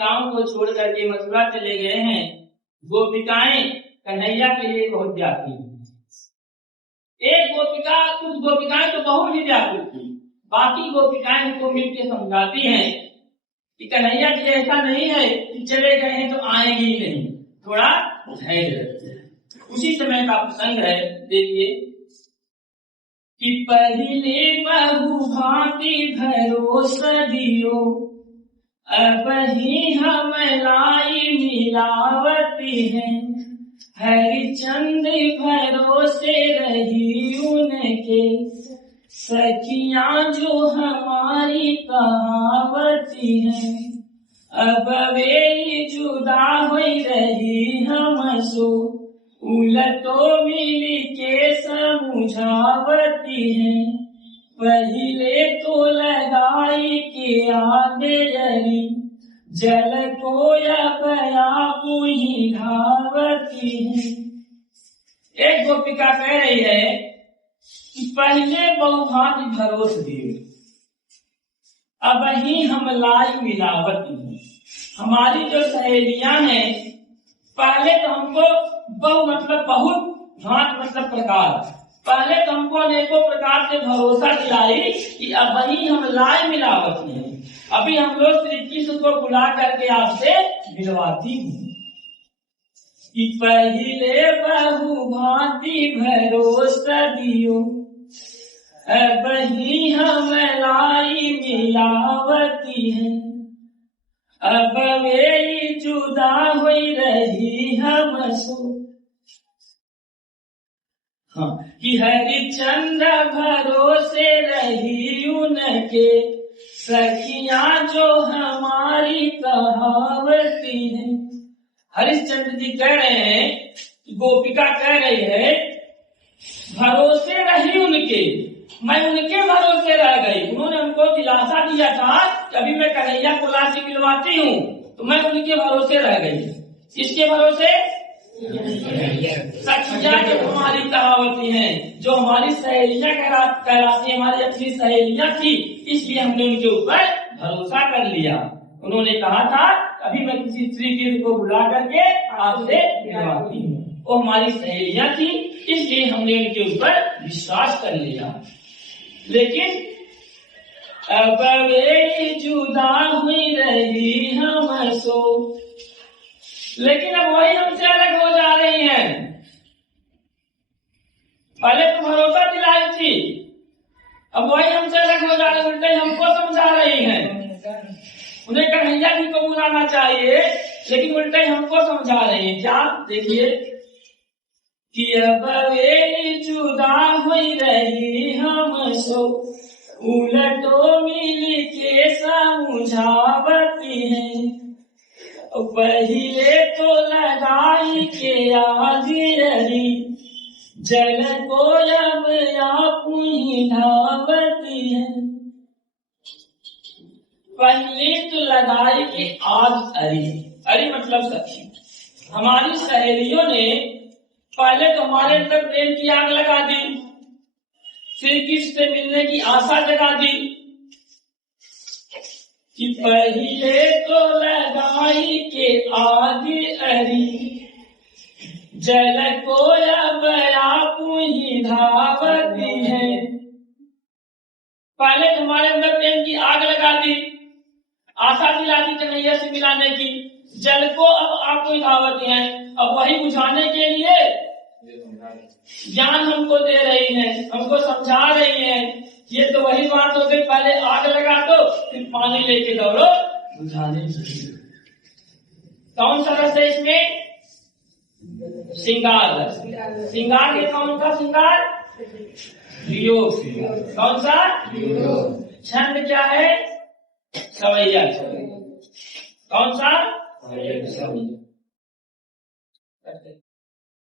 गांव को छोड़ करके मथुरा चले गए हैं। गोपिकाएं कन्हैया के लिए बहुत व्याकुल थी। एक गोपिका, कुछ गोपिकाएं तो बहुत ही व्याकुल थी, बाकी गोपिकाएं उनको मिलकर समझाती हैं कि कन्हैया जी ऐसा नहीं है कि चले गए हैं तो आएंगे ही नहीं, थोड़ा धैर्य रखिए। उसी समय का प्रसंग है, देखिए कि पहले बहु भांति भरोसा दियो, अब ही हम लाई मिलावती है। हरिचंद भरोसे रही उनके, सखियां जो हमारी कहावती है। अब वे जुदा हुई रही हमसो, उलटो मिली के समझावती है। पहले तो लगाई के आदेरी, जल को या बयापू ही धावती है। एक गोपिका कह रही है कि पहले बहुभांति भरोस दिए, अब ही हम लाई मिलावती है। हमारी जो सहेलियां हैं, पहले तो हमको बहु मतलब बहुत, भांत मतलब प्रकार, पहले तो हमको अनेकों प्रकार से भरोसा दिलाई कि अब ही हम लाई मिलावती हैं। अभी हम लोग श्री कृष्ण को बुला करके आपसे मिलवाती हूँ। कि पहले बहु भांति भरोसा दियो, अब ही हम लाई मिलावती है। अब वे जुदा हुई रही हमसो, हाँ, कि हरिचंद्र भरोसे रही उनके, सखियां जो हमारी कहावती है। हरिश्चंद्र जी कह रहे हैं, गोपिका कह रही है, भरोसे रही उनके, मैं उनके भरोसे रह गई। उन्होंने हमको दिलासा दिया था कि अभी मैं कन्हैया को लाके मिलवाती हूँ, तो मैं उनके भरोसे रह गई। किसके भरोसे? सखियां जो हमारी कहावती हैं, जो हमारी सहेलियां कहलाती, हमारी अपनी सहेलियां थी, इसलिए हमने उनके ऊपर भरोसा कर लिया। उन्होंने कहा था अभी मैं किसी श्री कृष्ण को बुला करके आपसे मिलवाती हूँ, वो हमारी सहेलियां थी, इसलिए हमने उनके ऊपर विश्वास कर लिया। लेकिन अब वे जुदा हुई रही हमसो, लेकिन अब वही हमसे अलग हो जा रही हैं। पहले तो भरोसा दिलाई थी, अब वही हमसे अलग हो जा रही, उल्टे हमको समझा रही हैं। उन्हें कन्हैया जी को बुलाना चाहिए, लेकिन उल्टे हमको समझा रही हैं। क्या? देखिए कि अब वे जुदा हुई रही हमसो, उलटो मिली के समझावती है। पहले तो लगाई के आदियरी, जल को अब आपू ही धावती है। पहले तो लगाई के आग अरी, अरी मतलब सखी, हमारी सहेलियों ने पहले तो हमारे अंदर प्रेम की आग लगा दी, श्री कृष्ण से मिलने की आशा जगा दी। कि पहले तो लगाई के आगे अरी, जल को अब आपू ही धावती है। पहले तुम्हारे अंदर प्रेम की आग लगा दी, आशा दिला दी कन्हैया से मिलाने की, जल को अब आपू ही धावती है। अब वही बुझाने के लिए ज्ञान हमको दे रही है, हमको समझा रही है। ये तो वही बात हो गई, पहले आग लगा दो फिर पानी लेके दौड़ो बुझाने के लिए। कौन सा रस है इसमें? श्रृंगार रस। श्रृंगार ये कौन सा श्रृंगार? वियोग। कौन सा? छंद क्या है? सवैया। कौन सा?